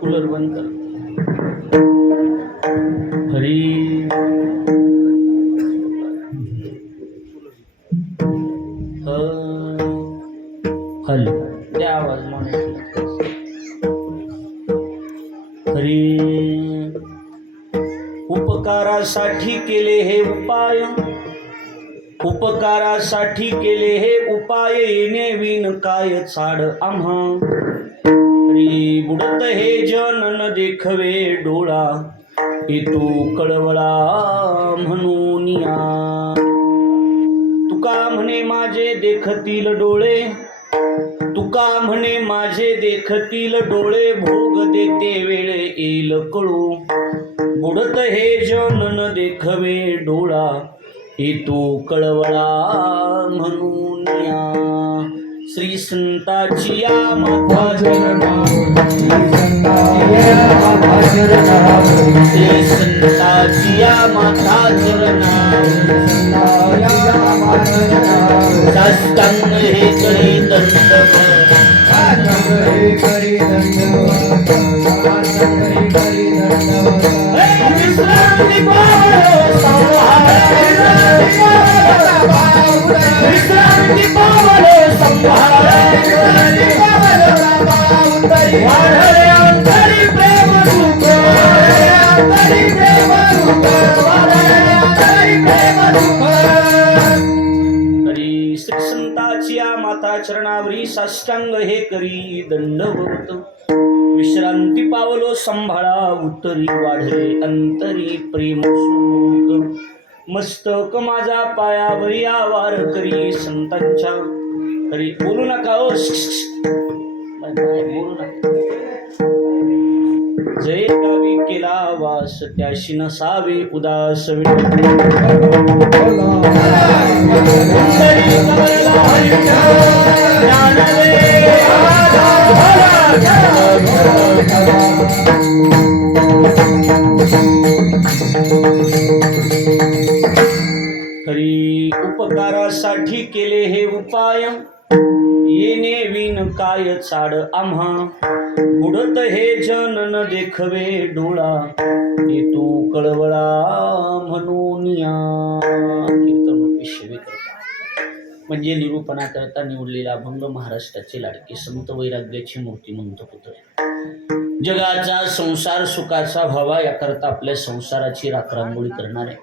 Cooler बंद कर. Hari hello त्या आवाज हरी उपकारासाठी केले हे उपाय, उपकारासाठी केले हे उपाय, येणे विण काय चाड आम्हा. हरी बुडत हे जन न देखवे डोळा, येतो कळवळा म्हणून या. तुका म्हणे माझे देखतील डोळे, तुका म्हणे माझे देखतील डोळे, भोग देते वेळ येईल कळू. बुडत हे जन न देखवे डोळा, येतो कळवळा म्हणून या. श्री संताची या माता चरणा, श्री संताची या माता चरणा, साष्टांग हे करी दंडवत, विश्रांती पावलो संहार, विश्रांती पावलो संहार, वाढले अंतरी प्रेम सुख, अंतरी प्रेम सुख, वाढले अंतरी प्रेम सुख. हरी श्री संताची या माता चरणावरी साष्टांग हे करी दंडवत, विश्रांती पावलो संभाळा उत्तरी, वाढले अंतरी प्रेम सुख. मस्तक माझा पायावरी आवार करी संतांच्या. हरी बोलू नका ओ, बोलू नका. जय गावी केला वास, त्याशी नसावे उदास. हरी उपकारासाठी केले हे उपाय, येणे विण काय चाड आम्हा. बुडत हे जन न देखवे डोळा, येतो कळवळा म्हणून या. कीर्तन सेवे करता म्हणजे निरूपणा करता निवडलेला अभंग महाराष्ट्राचे लाडके संत वैराग्याची मूर्तिमंत पुतळे. जगाचा संसार सुखाचा व्हावा याकरता आपल्या संसाराची राखरांगोळी करणारे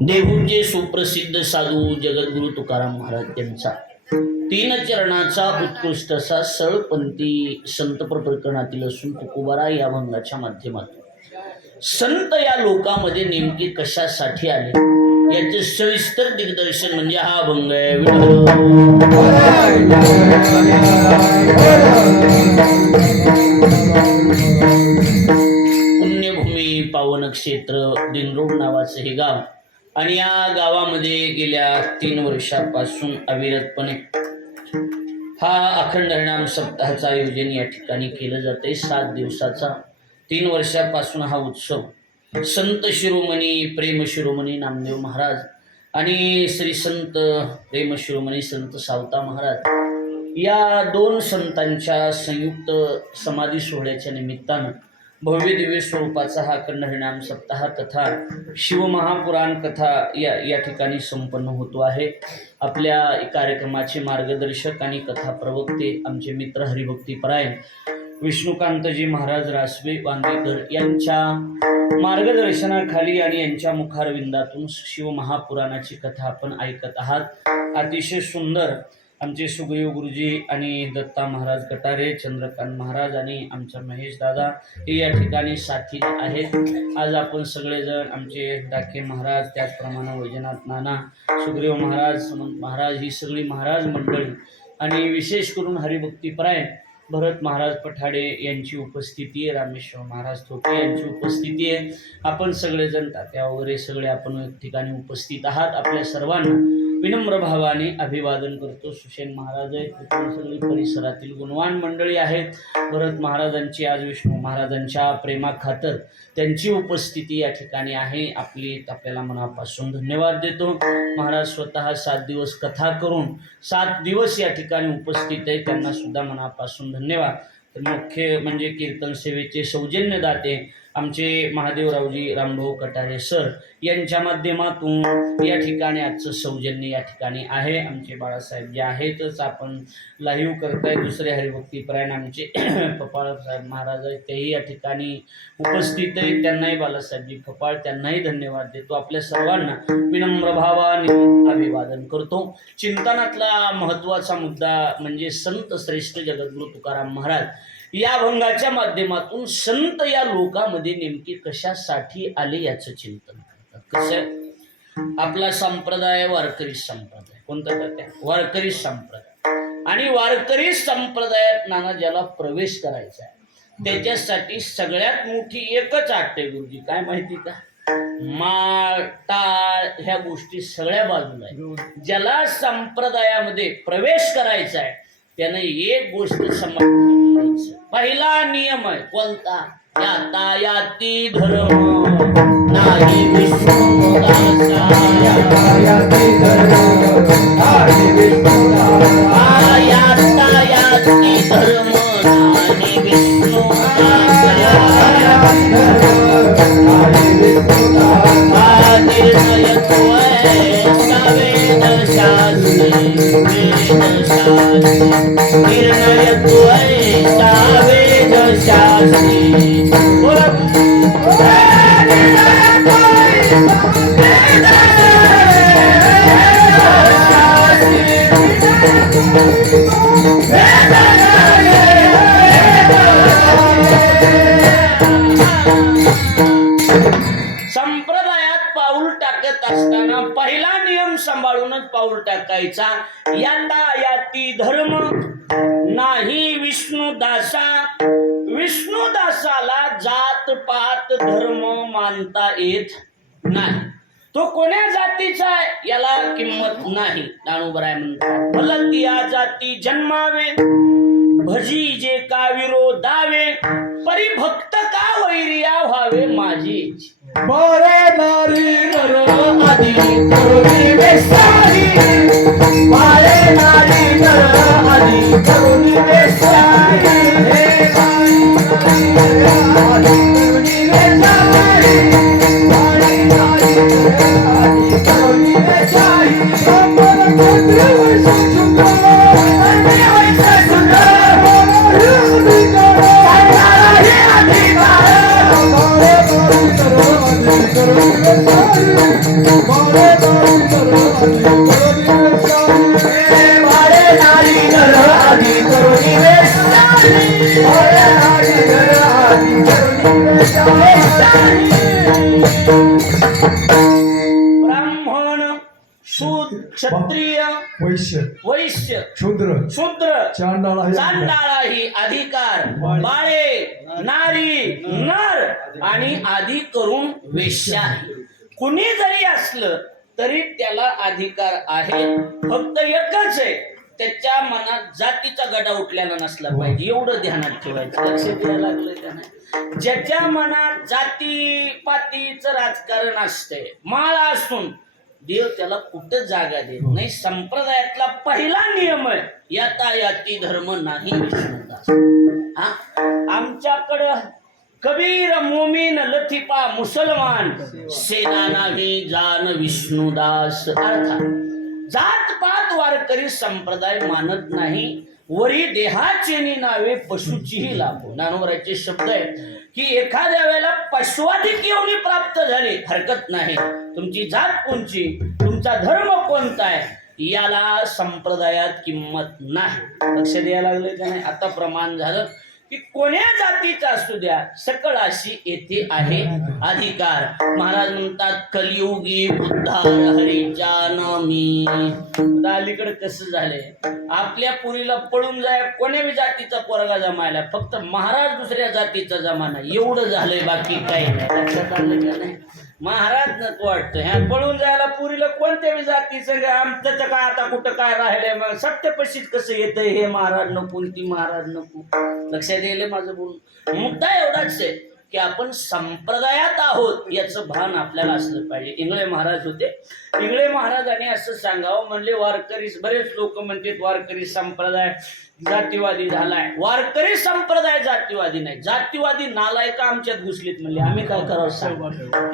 देहूचे सुप्रसिद्ध साधू जगद्गुरु तुकाराम महाराज यांचा 3 चरणाचा उत्कृष्ट असा सळपंथी संत प्रकरणातील असून तुकोबारा या अभंगाच्या माध्यमातून संत या लोकामध्ये नेमके कशासाठी आले याचे सविस्तर दिग्दर्शन म्हणजे हा अभंग आहे. पुण्यभूमी पावन क्षेत्र दिनरोड नावाचे हे गाव आणि या गावामध्ये गेल्या 3 वर्षापासून अविरतपणे हा अखंड हरिनाम सप्ताहाचं आयोजन या ठिकाणी केलं जाते. 7 दिवसाचा 3 वर्षापासून हा उत्सव संत शिरोमणी प्रेम शिरोमणी नामदेव महाराज आणि श्री संत प्रेम शिरोमणी संत सावता महाराज या 2 संतांच्या संयुक्त समाधी सोहळ्याच्या निमित्तानं भव्य दिव्य स्वरूपाचा हा अखंड हरिनाम सप्ताह तथा शिवमहापुराण कथा या ठिकाणी संपन्न होतो आहे. आपल्या कार्यक्रमाचे मार्गदर्शक आणि कथा प्रवक्ते आमचे मित्र हरिभक्तीपरायण विष्णुकांतजी महाराज रासवे वांगेकर यांच्या मार्गदर्शनाखाली आणि यांच्या मुखारविंदातून शिवमहापुराणाची कथा आपण ऐकत आहात. अतिशय सुंदर आमचे सुग्रीव गुरुजी आणि दत्ता महाराज कटारे, चंद्रकांत महाराज आणि आमचा महेश दादा हे या ठिकाणी साथीला आहेत. आज आपण सगळेजण आमचे डाके महाराज, त्याचप्रमाणे वैजनाथ नाना, सुग्रीव महाराज ही सगळी महाराज मंडळी आणि विशेष करून हरिभक्तीपरायण भरत महाराज पठाडे यांची उपस्थिती आहे, रामेश्वर महाराज थोटे यांची उपस्थिती आहे. आपण सगळेजण तात्या वगैरे सगळे आपण एक ठिकाणी उपस्थित आहात. आपल्या सर्वांना विनम्र भावाने अभिवादन करतो. सुषेण महाराज आहेत, सगळी परिसरातील गुणवान मंडळी आहेत. भरत महाराजांची आज विष्णू महाराजांच्या प्रेमाखातर त्यांची उपस्थिती या ठिकाणी आहे. आपल्याला मनापासून धन्यवाद देतो. महाराज स्वतः 7 दिवस कथा करून 7 दिवस या ठिकाणी उपस्थित आहे, त्यांना सुद्धा मनापासून धन्यवाद. तर मुख्य म्हणजे कीर्तन सेवेचे सौजन्यदाते आमचे महादेवरावजी रामभाऊ कटारे सर यांच्या माध्यमातून या ठिकाणी आजचं सौजन्य या ठिकाणी आहे. आमचे बाळासाहेब जे आहेतच आपण लाईव्ह करताय. दुसरे हरिभक्तीपरायण आमचे फपाळ साहेब महाराज आहेत, तेही या ठिकाणी उपस्थित आहेत. त्यांनाही बालासाहेबजी फपाळ त्यांनाही धन्यवाद देतो. आपल्या सर्वांना विनम्र भावाने अभिवादन करतो. चिंतनातला महत्त्वाचा मुद्दा म्हणजे संत श्रेष्ठ जगद्गुरु तुकाराम महाराज या अभंगाच्या माध्यमातून संत या लोकामध्ये नेमके कशासाठी आले याचं चिंतन करतात. कसं आपला संप्रदाय वारकरी संप्रदाय, कोणता त्या वारकरी संप्रदाय, आणि वारकरी संप्रदायात नाना ज्याला प्रवेश करायचा आहे त्याच्यासाठी सगळ्यात मोठी एकच अट आहे गुरुजी, काय माहिती का? माळ टाळ ह्या गोष्टी सगळ्या बाजूला आहे. ज्याला संप्रदायामध्ये प्रवेश करायचा आहे त्याने एक गोष्ट समजायची. पहिला नियम आहे कोणता? यातायाती धर्म नाही विष्णुदासा, यातायाती धर्म नाही विष्णुदासा, यातायाती धर्म नाही विष्णुदासा, निर्णय वेदशास्त्री निर्णय वेदशास्त्री संप्रदायात पाऊल टाकत असताना पहिला नियम सांभाळूनच पाऊल टाकायचा. यातायाती धर्म नाही विष्णुदासा, विष्णुदासाला जात पात धर्म मानता येत नाही. तो कोण्या जातीचा आहे याला किंमत नाही. ज्ञानोबराय म्हणतात भलती या जाती जन्मावे, भजी जे का विरोधावे, परिभक्त का वैरिया व्हावे माझी. बारे नारी नर आदि करुणी वेसारी, बारे नारी नर आदि करुणी वेसारी, हे बारे नारी वेसारी, बारे नारी आदि करुणी वेसारी, संबर चंद्र वैसे सुंदर, वैसे सुंदर, ब्राह्मण शूद्र क्षत्रिय वैश्य शूद्र चांडाळा ही अधिकार, बाळे नारी नर आणि आदी करून वेश्या. कुणी जरी असलं तरी त्याला अधिकार आहे. फक्त एकच आहे, त्याच्या मनात जातीचा गडा उठलेला नसला पाहिजे, एवढं ध्यानात ठेवायचं. लक्षात द्यायला लागलं त्याने. ज्याच्या मनात जाती पातीचं राजकारण असते, माळा असून देव त्याला कुठं जागा देत नाही. संप्रदायातला पहिला नियम आहे यातायाती धर्म नाही विष्णुदास. आमच्याकडं कबीर मोमीन लतिफा मुसलमान सेना नावी जान विष्णुदास. अर्थात जात पात वारकरी संप्रदाय मानत नाही, वरी देहाचेनी नावे पशुचीही लाभो. ज्ञानोबराचे शब्द आहेत की एखाद्या वेळेला पशुआधिक योनी प्राप्त झाली हरकत नाही, तुमची जात कोणची, तुमचा धर्म कोणता आहे याला संप्रदायात किंमत नाही. लक्ष द्यायला लागले का नाही. आता प्रमाण झालं की कोण्या जातीचा असू द्या सकळाशी येथे आहे अधिकार. महाराज म्हणतात कलियुगी बुद्धार हरीच्या नामी. अलीकडे कसं झालंय, आपल्या पुरीला पळून जाय कोण्या बी जातीचा पोरगा जमायला, फक्त महाराज दुसऱ्या जातीचा जमाना एवढं झालंय, बाकी काही नाही. लक्षात आलं का नाही. महाराज नको वाटतं ह्या पळून जायला पुरीला कोणत्या बी जातीचं आमचं काय आता कुठं काय राहिलंय, मग सत्यपशीच कसं येतंय हे महाराज नको ती महाराज नको. लक्षात येईल माझं बोलून. मुद्दा एवढाच आहे की आपण संप्रदायात आहोत याचं भान आपल्याला असलं पाहिजे. इंगळे महाराज होते. इंगळे महाराजांनी असं सांगावं म्हणले, वारकरी बरेच लोक म्हणतात वारकरी संप्रदाय जातीवादी झालाय. वारकरी संप्रदाय जातीवादी नाही, जातीवादी नालायक आमच्यात घुसलीत म्हणले. आम्ही काय करावं सांग.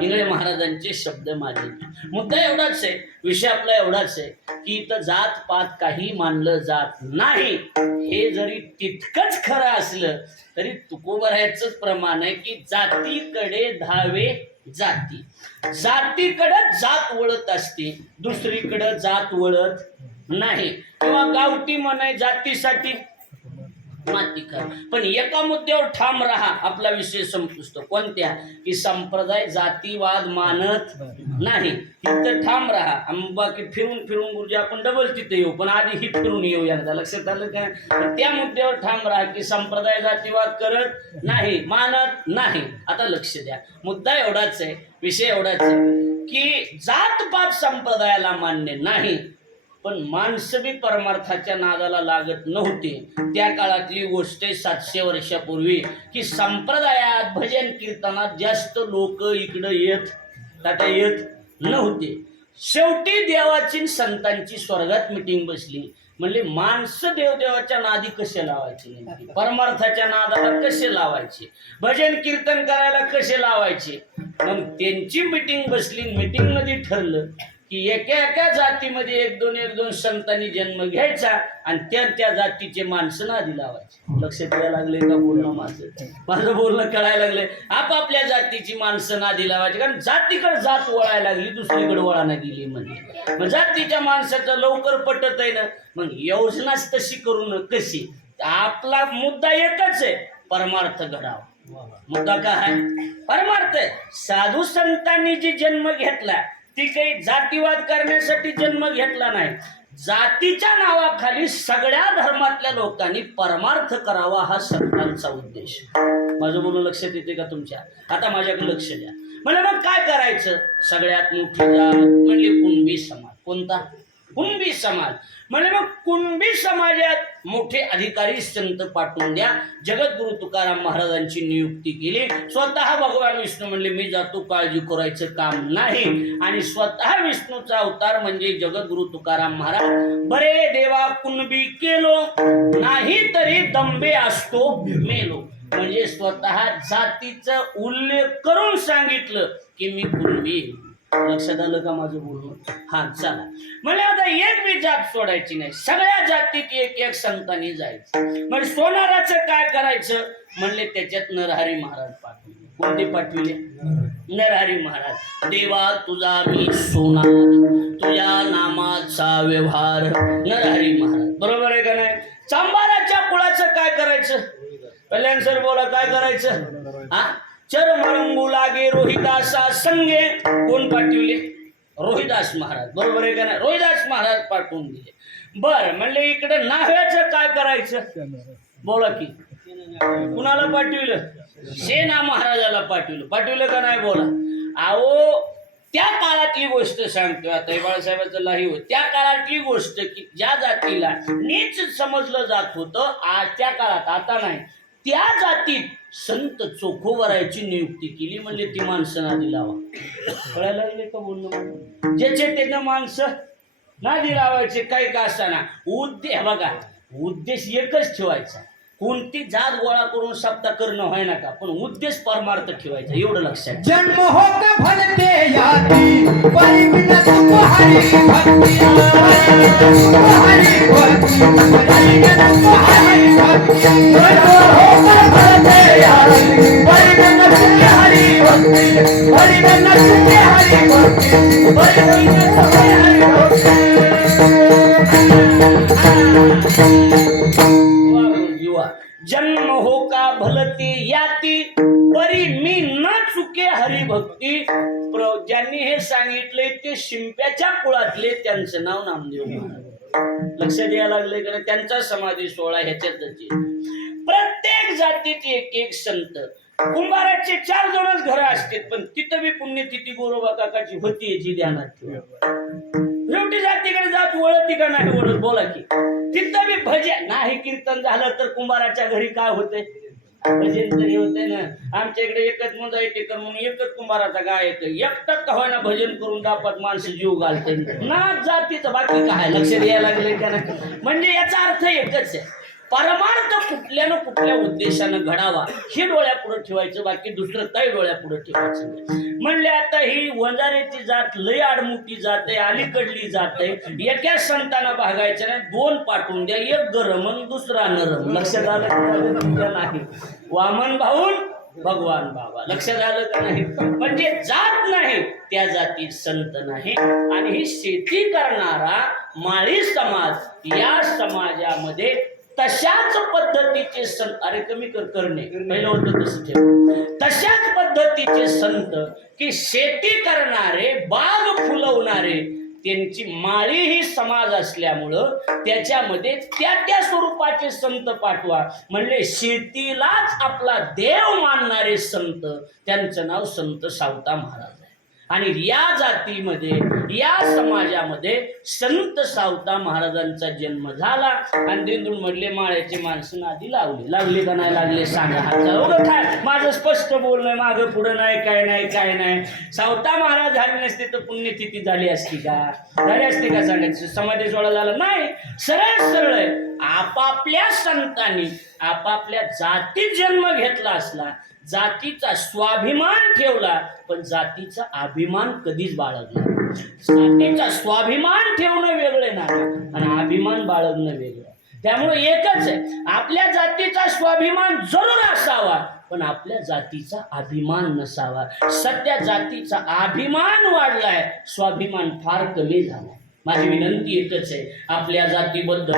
इंगळे महाराजांचे शब्द माझे. मुद्दा एवढाच आहे, विषय आपला एवढाच आहे की इथं जात पात काही मानलं जात नाही. हे जरी तितकंच खरं असलं तरी तुकोबरायचंच प्रमाण आहे की जातीकडे धावे जाती, जातीकडे जात वळत असते, दुसरीकडे जात वळत नाही. किंवा गावठी म्हणाय जातीसाठी माती कर, पण एका मुद्द्यावर ठाम राहा, आपला विषय संपुष्ट. कोणत्या की संप्रदाय जातीवाद मानत नाही, तिथं ठाम राहा. बाकी फिरून फिरून गुरुजी आपण डबल तिथे येऊ, पण आधी ही फिरून येऊ एकदा. लक्षात आलं का. त्या मुद्द्यावर ठाम राहा की संप्रदाय जातीवाद करत नाही, मानत नाही. आता लक्ष द्या, मुद्दा एवढाच आहे, विषय एवढाच आहे की जातपात संप्रदायाला मान्य नाही, पण माणसं बी परमार्थाच्या नादाला लागत नव्हते. त्या काळातली गोष्ट 700 वर्षापूर्वी की संप्रदायात भजन कीर्तनात जास्त लोक इकडं येत नव्हते. शेवटी देवाची संतांची स्वर्गात मिटिंग बसली. म्हणले माणसं देवदेवाच्या नादी कसे लावायचे, परमार्थाच्या नादाला कसे लावायचे, भजन कीर्तन करायला कसे लावायचे. मग त्यांची मिटिंग बसली. मिटिंग मध्ये ठरलं की एका जातीमध्ये एक दोन संतांनी जन्म घ्यायचा आणि त्या जातीचे माणसं नादी लावायचे. लक्षात यायला लागले का बोलणं माझं बोलणं कळायला लागले. आपापल्या जातीची माणसं नादी लावायची, कारण जातीकडे जात वळायला लागली, दुसरीकडे वळायला गेली. म्हणजे मग जातीच्या माणसाचं लवकर पटत आहे ना, मग योजनाच तशी करून कशी. आपला मुद्दा एकच आहे, परमार्थ घडावा. मुद्दा काय आहे, परमार्थ आहे. साधू संतांनी जे जन्म घेतला ती काही जातीवाद करण्यासाठी जन्म घेतला नाही. जातीच्या नावाखाली सगळ्या धर्मातल्या लोकांनी परमार्थ करावा हा संतांचा उद्देश. माझं बोलणं लक्षात येते का तुमच्या. आता माझ्याकडे लक्ष द्या. म्हणजे मग काय करायचं. सगळ्यात मोठी जात म्हणजे कुणबी समाज. कोणता, कुणबी समाज. म्हणजे मग कुणबी समाजात मोठे अधिकारी संत पाठवून द्या. जगद्गुरु तुकाराम महाराजांची नियुक्ती केली. स्वतः भगवान विष्णू म्हणले मी जातो, काळजी करायचं काम नाही. आणि स्वतः विष्णूचा अवतार म्हणजे जगद्गुरु तुकाराम महाराज. बरे देवा कुणबी केलो, नाही तरी दंबे असतो मेलो. म्हणजे स्वतः जातीचा उल्लेख करून सांगितलं की मी कुणबी. लक्षात आलं का माझं बोलणं. हा चला, म्हणजे आता एक बी जात सोडायची नाही, सगळ्या जातीत एक एक संतांनी जायचं. म्हणजे सोनाराचं काय करायचं म्हणले, त्याच्यात नरहरी महाराज पाठवले. कोणते पाठविले, नरहरी महाराज. देवा तुझा मी सोनार, तुझ्या नामाचा व्यवहार. नरहरी महाराज बरोबर आहे का नाही. चांबाराच्या कुळाचं काय करायचं, कल्याण सर बोला काय करायचं. हा, चरमरंगू लागे रोहिदासा संगे. कोण पाठविले, रोहिदास महाराज. बरोबर आहे का नाही. रोहिदास महाराज पाठवून दिले. बर म्हणले इकडे नाव्याचं काय करायचं बोला की. कुणाला पाठविलं, सेना महाराजाला पाठविलं. पाठविलं का नाही बोला. अहो त्या काळातली गोष्ट सांगतोय आता, बाळासाहेबांचं लाही होत. त्या काळातली गोष्ट की ज्या जातीला नीच समजलं जात होतं त्या काळात, आता नाही, त्या जातीत संत चोखोबरायची नियुक्ती केली. म्हणजे ती माणसं नादी लावा. कळायला लागले का बोलणं. ज्याचे त्यानं माणसं नादी लावायचे काही का असताना. उद्देश बघा, उद्देश एकच ठेवायचा. कोणती जात गोळा करून सप्ता करणं व्हाय नका, पण उद्देश परमार्थ ठेवायचा एवढं लक्षात ठेवा. जन्म होत भलते याती परिमिन तुक हरी भक्ती हरी भक्ती परिमिन तुक हरी भक्ती जन्म होत भलते याती परिमिन तुक हरी भक्ती परिमिन तुक हरी भक्ती परिमिन तुक हरी भक्ती. युवा जन्म हो का भलते याती परी मी न चुके हरिभक्ती. ज्यांनी हे सांगितले ते शिंप्याच्या कुळातले, त्यांचं नाव नामदेव महाराज. लक्ष द्यायला लागले का? त्यांचा समाधी सोहळा ह्याच्यातच आहे. प्रत्येक जातीत एक एक संत. कुंभाराचे 4 जणच घर असतात, पण तिथं बी पुण्यतिथी गोरोबा काकाची होती याची ध्यानात ठेवा. शेवटी जातीकडे जात वळती का नाही वळत बोला की. तिथं बी भजन नाही, कीर्तन झालं तर कुंभाराच्या घरी काय होतंय? भजन तरी होतंय ना. आमच्या इकडे एकच मुंजाई टेकर म्हणून एकच कुंभाराचा गाय येतं, एकटंच का होईना भजन करून दापात माणसं जीव घालते ना जातीचं. बाकी काय लक्ष द्यायला लागले का नाही? म्हणजे याचा अर्थ एकच आहे, परमार्थ कुठल्या ना कुठल्या उद्देशानं घडावा हे डोळ्यापुढे ठेवायचं, बाकी दुसरं काही डोळ्यापुढे ठेवायचं नाही. म्हणले आता ही वंजाऱ्याची जात लय आडमुठी जात आहे, अलीकडली जात आहे. एका संतांना भागायचं नाही, 2 पाठवून द्या, एक गरम आणि दुसरा नरम. लक्षात आलं का नाही? वामन भाऊन भगवान बाबा. लक्षात आलं का नाही? म्हणजे जात नाही त्या जातीत संत नाही. आणि ही शेती करणारा माळी समाज, या समाजामध्ये तशाच पद्धतीचे संत, अरे कमी करणे पहिलं होतं तसं ठेव, तशाच पद्धतीचे संत की शेती करणारे, बाग फुलवणारे, त्यांची माळी ही समाज असल्यामुळं त्याच्यामध्ये त्या स्वरूपाचे संत पाठवा. म्हणले शेतीलाच आपला देव मानणारे संत, त्यांचं नाव संत सावता महाराज. आणि या जातीमध्ये, या समाजामध्ये संत सावता महाराजांचा जन्म झाला. आणि दिंडून मधले माळ्याचे माणसं नादी लागले का नाही लागले सांगा. हात काय माझं स्पष्ट बोलणं, मागं पुढं नाही, काय नाही काय नाही. सावता महाराज झाले नसते तर पुण्यतिथी झाली असती का? झाली असती का सांगायचं? समाधी सोहळा झाला नाही. सरळ सरळ आहे, आपापल्या संतांनी आपापल्या जातीत जन्म घेतला असला, जातीचा स्वाभिमान ठेवला, पण जातीचा अभिमान कधीच बाळगला. जातीचा स्वाभिमान ठेवणं वेगळं नाही आणि अभिमान बाळगणं वेगळं. त्यामुळे एकच आहे, आपल्या जातीचा स्वाभिमान जरूर असावा, पण आपल्या जातीचा अभिमान नसावा. सध्या जातीचा अभिमान वाढलाय, स्वाभिमान फार कमी झालाय. माझी विनंती एकच आहे, आपल्या जातीबद्दल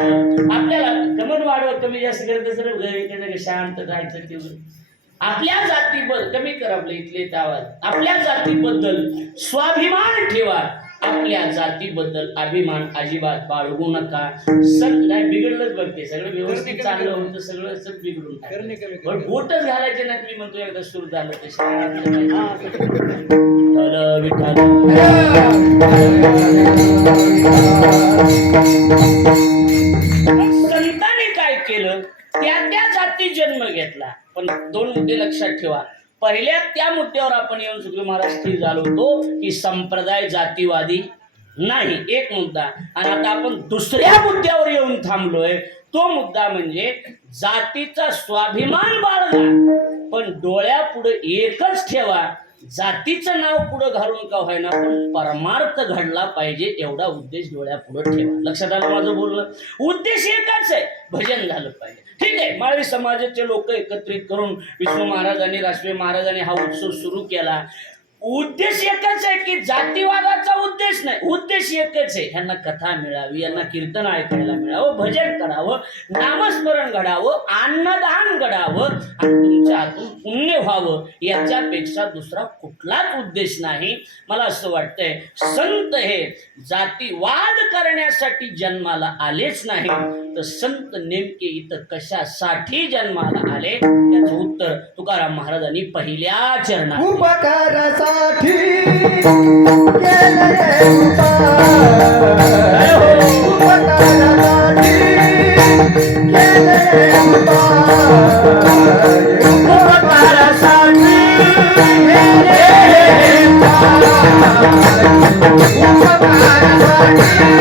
आपल्याला कमन वाढव कमी जास्त करत सर शांत राहायचं तेवढं. आपल्या जातीबद्दल कमी कर, आपल्या इथले आवाज, आपल्या जातीबद्दल स्वाभिमान ठेवा. आपल्या जातीबद्दल अभिमान अजिबात बाळगू नका. संत नाही बिघडलंच बघते, सगळं व्यवस्थित चाललं होतं, सगळं सब बिघडून पण बोटच घालायचे नाहीत. मी म्हणतो एकदा सुरू झालं ते संतांनी काय केलं? त्या जाती जन्म घेतला. पण 2 मुद्दे लक्षात ठेवा. पहिल्या त्या मुद्द्यावर आपण येऊन सुखदेव महाराज स्थिर झालो होतो की संप्रदाय जातीवादी नाही, एक मुद्दा. आणि आता आपण दुसऱ्या मुद्द्यावर येऊन थांबलोय. तो मुद्दा म्हणजे जातीचा स्वाभिमान बाळगा, पण डोळ्यापुढे एकच ठेवा, जातीचं नाव पुढे घालून का व्हायना, पण परमार्थ घडला पाहिजे एवढा उद्देश डोळ्यापुढे ठेवा. लक्षात आलं माझं बोलणं? उद्देश एकच आहे, भजन झालं पाहिजे. ठीक आहे, माळी समाजाचे लोक एकत्रित करून विष्णू महाराजांनी, राष्ट्रीय महाराजांनी हा उत्सव सुरू केला. उद्देश एकच आहे की जातीवादाचा उद्देश नाही, उद्देश एकच आहे, यांना कथा मिळावी, यांना कीर्तन ऐकायला मिळावं, भजन करावं, नामस्मरण घडावं, अन्नदान घडावं आणि तुमच्या हातून पुण्य व्हावं. याच्यापेक्षा दुसरा कुठलाच उद्देश नाही. मला असं वाटतंय संत हे जातीवाद करण्यासाठी जन्माला आलेच नाही, तर संत नेमके इथं कशासाठी जन्माला आले त्याचं उत्तर तुकाराम महाराजांनी पहिल्या चरणात उपकारासाठी केले उपकारासाठी केले उपकारासाठी उपकारासाठी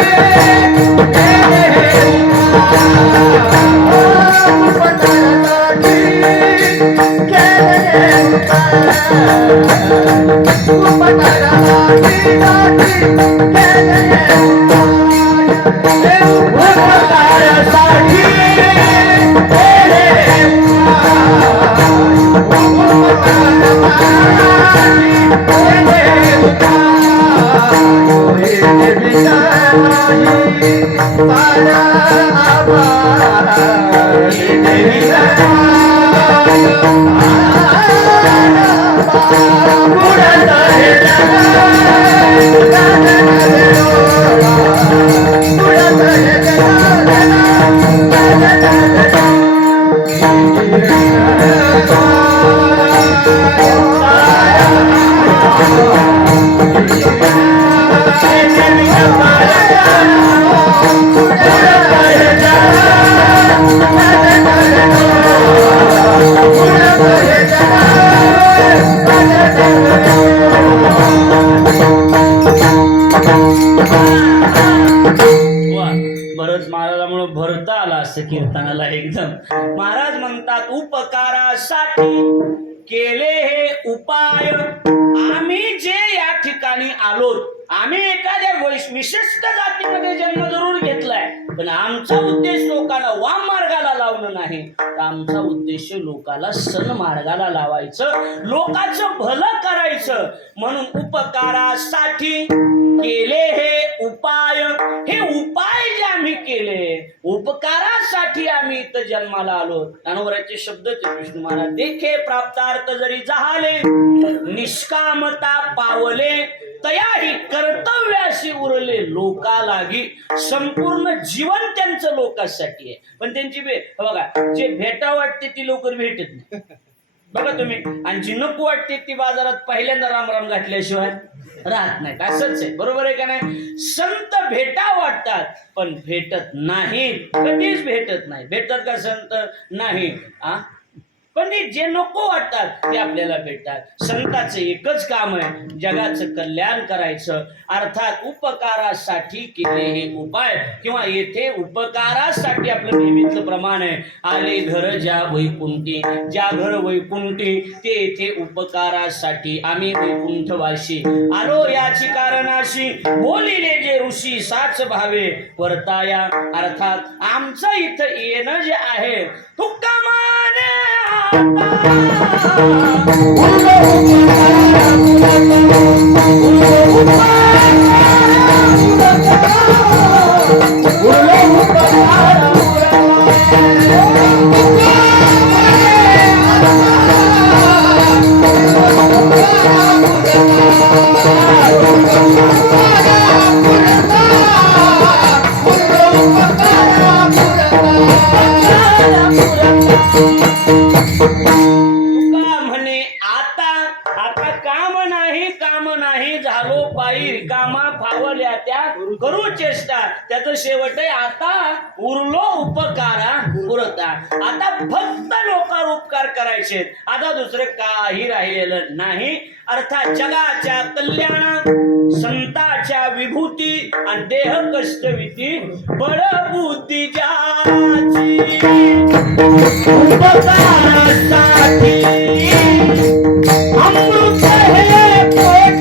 सारा आभार देवीला बुडत हे वा बरंच महाराजामुळे भरता आला असं कीर्तनाला एकदम. महाराज म्हणतात उपकारासाठी केले हे उपाय. आम्ही जे या ठिकाणी आलो, आम्ही एखाद्या विशिष्ट जातीमध्ये जन्म जरूर घेतलाय, पण आमचा उद्देश लोकांना वाम मार्गाला लावणं नाही, तर आमचा उद्देश लोकाला सन मार्गाला लावायचं, लोकांचं भलं करायचं. म्हणून उपकारासाठी केले हे उपाय. हे उपाय जे आम्ही केले, उपकारासाठी आम्ही इथं जन्माला आलो. ज्ञानोबराचे शब्द विष्णू महाराज देखे प्राप्तार्थ जरी जाहले, निष्कामता पावले, तयाही कर्तव्याशी उरले लोका लागी. संपूर्ण जीवन त्यांचं लोकांसाठी आहे. पण त्यांची बघा, जे भेटा वाटते ती लवकर भेटत नाही बघा तुम्ही, आणि जी नको वाटते ती बाजारात पहिल्यांदा रामराम घातल्याशिवाय राहत नाही. असंच आहे, बरोबर आहे का नाही? संत भेटा वाटतात पण भेटत नाहीत, कधीच भेटत नाही. भेटतात का संत? नाही. पण जे नको वाटतात ते आपल्याला भेटतात. संताचं एकच काम आहे, जगाचं कल्याण करायचं. अर्थात उपकारासाठी केले हे उपाय, किंवा येथे उपकारासाठी आपलं नेहमीतलं प्रमाण आहे, आले घर ज्या वैकुंठी. ज्या घर वैकुंठी ते येथे उपकारासाठी. आम्ही वैकुंठवासी आलो याची कारणाशी, बोलिले जे ऋषी साच भावे वर्ताया. अर्थात आमचं इथं येणं जे आहे तुका माने करू चेष्टा. त्याचं शेवट आहे आता उरलो उपकारा पुरता. आता फक्त लोकांवर उपकार करायचे, आता दुसरं काही राहिलेलं नाही. अर्थात जगाच्या कल्याण, संताच्या विभूती आणि देह कष्टविती बळ बुद्धी ज्याची उपकारासाठी अमृत हे पोटी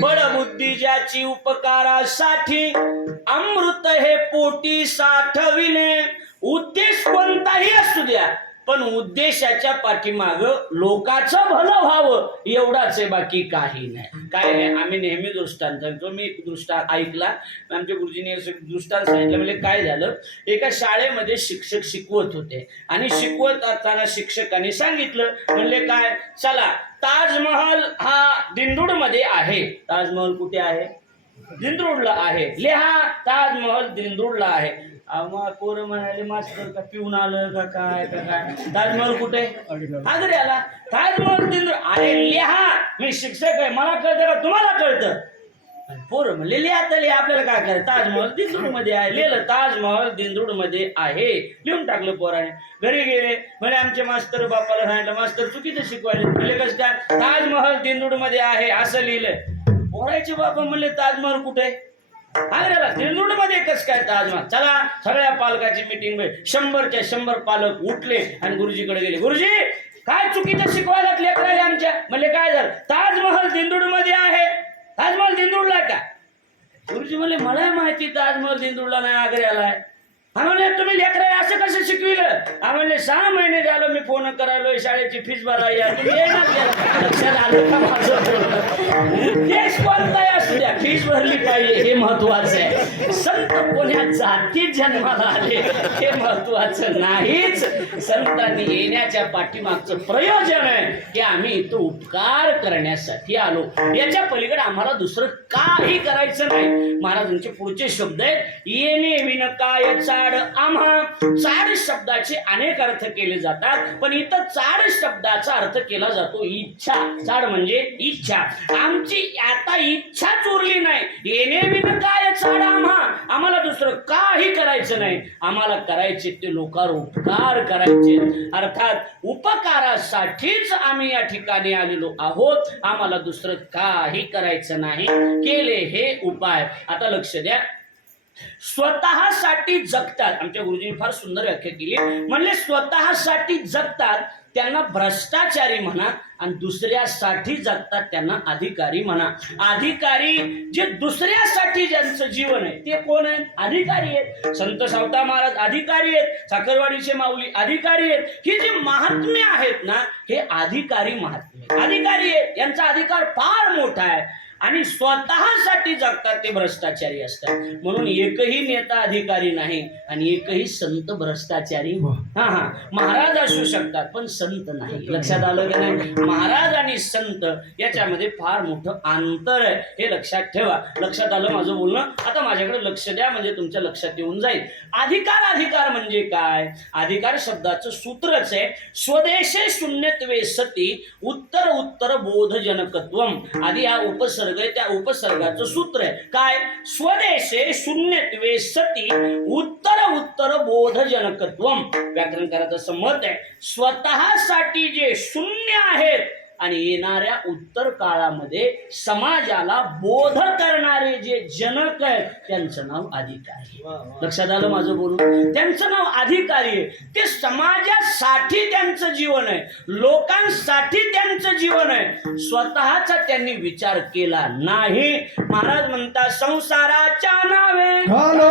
बळबुद्धीजाची उपकारासाठी अमृत हे पोटी साठविले. उद्देश कोणताही असू द्या, पण उद्देशाच्या पाठीमाग लोकांचं भलं व्हावं एवढाच आहे, बाकी काही नाही. काय नाही, आम्ही नेहमी दृष्टांत सांगतो. मी एक दृष्टांत ऐकला, आमच्या गुरुजीने दृष्टांत सांगितलं. म्हणजे काय झालं, एका शाळेमध्ये शिक्षक शिकवत होते आणि शिकवत असताना शिक्षकांनी सांगितलं, म्हणले काय, चला ताजमहल हा दिंडोड मध्ये आहे. ताजमहल कुठे आहे? दिंडोडला आहे. लिहा ताजमहल दिंडोडला आहे. पोरं म्हणाले, मास्तर का पिऊन आलं का काय का काय? ताजमहल कुठे? आगरी आला. ताजमहल दिंडोड. अरे लिहा, मी शिक्षक आहे, मला कळतं का तुम्हाला कळतं? पोरं म्हणले लिहा तर लिहा, आपल्याला काय करायचं? ताजमहल दिंडोड मध्ये आहे. लिहिलं ताजमहल दिंडोड मध्ये आहे, लिहून टाकलं पोराने. घरी गेले, म्हणजे आमचे मास्तर बापाला सांगितलं, मास्तर चुकीचं शिकवायला. म्हणजे कसं काय? ताजमहल दिंडोड मध्ये आहे असं लिहिलंय. पोरायचे बाबा म्हणले ताजमहल कुठे? आग्र्याला दिंडोड मध्ये कसं काय ताजमहल? चला सगळ्या पालकाची मीटिंग 100च्या 100 पालक उठले आणि गुरुजीकडे गेले. गुरुजी काय चुकीचं शिकवायला लेकराले आमच्या? म्हणले काय झालं? ताजमहल दिंडोड मध्ये आहे. ताजमहल दिंडोडला का? गुरुजी म्हणले मला माहिती ताजमहल दिंडोडला नाही आग्र्याला आहे. म्हणले तुम्ही लेकराला असं कसं शिकविलं? म्हणले 6 महिने झालं मी फोन करायलो शाळेची फीस भरायला तुम्ही येणार केलं. लक्षात आलं का माझं? उद्देश कोणताही असू द्या फीस भरली पाहिजे हे महत्वाचं आहे. संत कोण्या जातीत जन्माला आले हे महत्वाचं नाहीच. संतांनी येण्याच्या पाठीमागचं प्रयोजन आहे की आम्ही इथं उपकार करण्यासाठी आलो. याच्या पलीकडे आम्हाला दुसरं काही करायचं नाही. महाराजांचे पुढचे शब्द आहेत, येणे विन काय चाड आम्हा. चाड शब्दाचे अनेक अर्थ केले जातात, पण इथं चाड शब्दाचा अर्थ केला जातो इच्छा. चाड म्हणजे इच्छा. आमची आता इच्छाच उरली नाही. येणे विन काय चाड आम्हा. आम्हाला दुसरं काही करायचं नाही. आम्हाला करायचे ते लोकांवर उपकार करायचे. अर्थात उपकारासाठीच आम्ही या ठिकाणी आलेलो आहोत. आम्हाला दुसरं काही करायचं नाही. केले हे उपाय. आता लक्ष द्या. स्वतःसाठी जगतात. आमच्या गुरुजींनी फार सुंदर व्याख्या केली. म्हणले स्वतःसाठी जगतात त्यांना भ्रष्टाचारी म्हणा, आणि दुसऱ्यासाठी जगतात त्यांना अधिकारी म्हणा. अधिकारी जे दुसऱ्यासाठी ज्यांचं जीवन आहे ते कोण आहेत? अधिकारी आहेत. संत सावता महाराज अधिकारी आहेत. साखरवाडीचे माऊली अधिकारी आहेत. ही जी महात्म्य आहेत ना हे अधिकारी महात्म्य अधिकारी आहेत. यांचा अधिकार फार मोठा आहे. आणि स्वतःसाठी जगतात ते भ्रष्टाचारी असतात. म्हणून एकही नेता अधिकारी नाही आणि एकही संत भ्रष्टाचारी महाराज असू शकतात पण संत नाही. लक्षात आलं की नाही? महाराज आणि संत याच्यामध्ये फार मोठं अंतर आहे हे लक्षात ठेवा. लक्षात आलं माझं बोलणं? आता माझ्याकडे लक्ष द्या म्हणजे तुमच्या लक्षात येऊन जाईल. अधिकार म्हणजे काय? अधिकार शब्दाचं सूत्रच आहे स्वदेशे शून्यत्वे सती उत्तर उत्तर बोधजनकत्वम. आधी हा उपसर्ग त्या उपसर्गाचं सूत्र आहे काय? स्वदेशे शून्यत्वे सती उत्तर उत्तर बोधजनकत्वम. व्याकरणकाराचं संमत आहे स्वतःसाठी जे शून्य आहेत आणि येणाऱ्या उत्तर काळामध्ये समाजाला बोध करणारे जे जनक आहेत त्यांचं नाव अधिकारी. लक्षात आलं माझं बोलून? त्यांचं नाव अधिकारी आहे. ते समाजासाठी त्यांचं जीवन आहे, लोकांसाठी त्यांचं जीवन आहे. स्वतःचा त्यांनी विचार केला नाही. महाराज म्हणतात संसाराच्या नावे घालो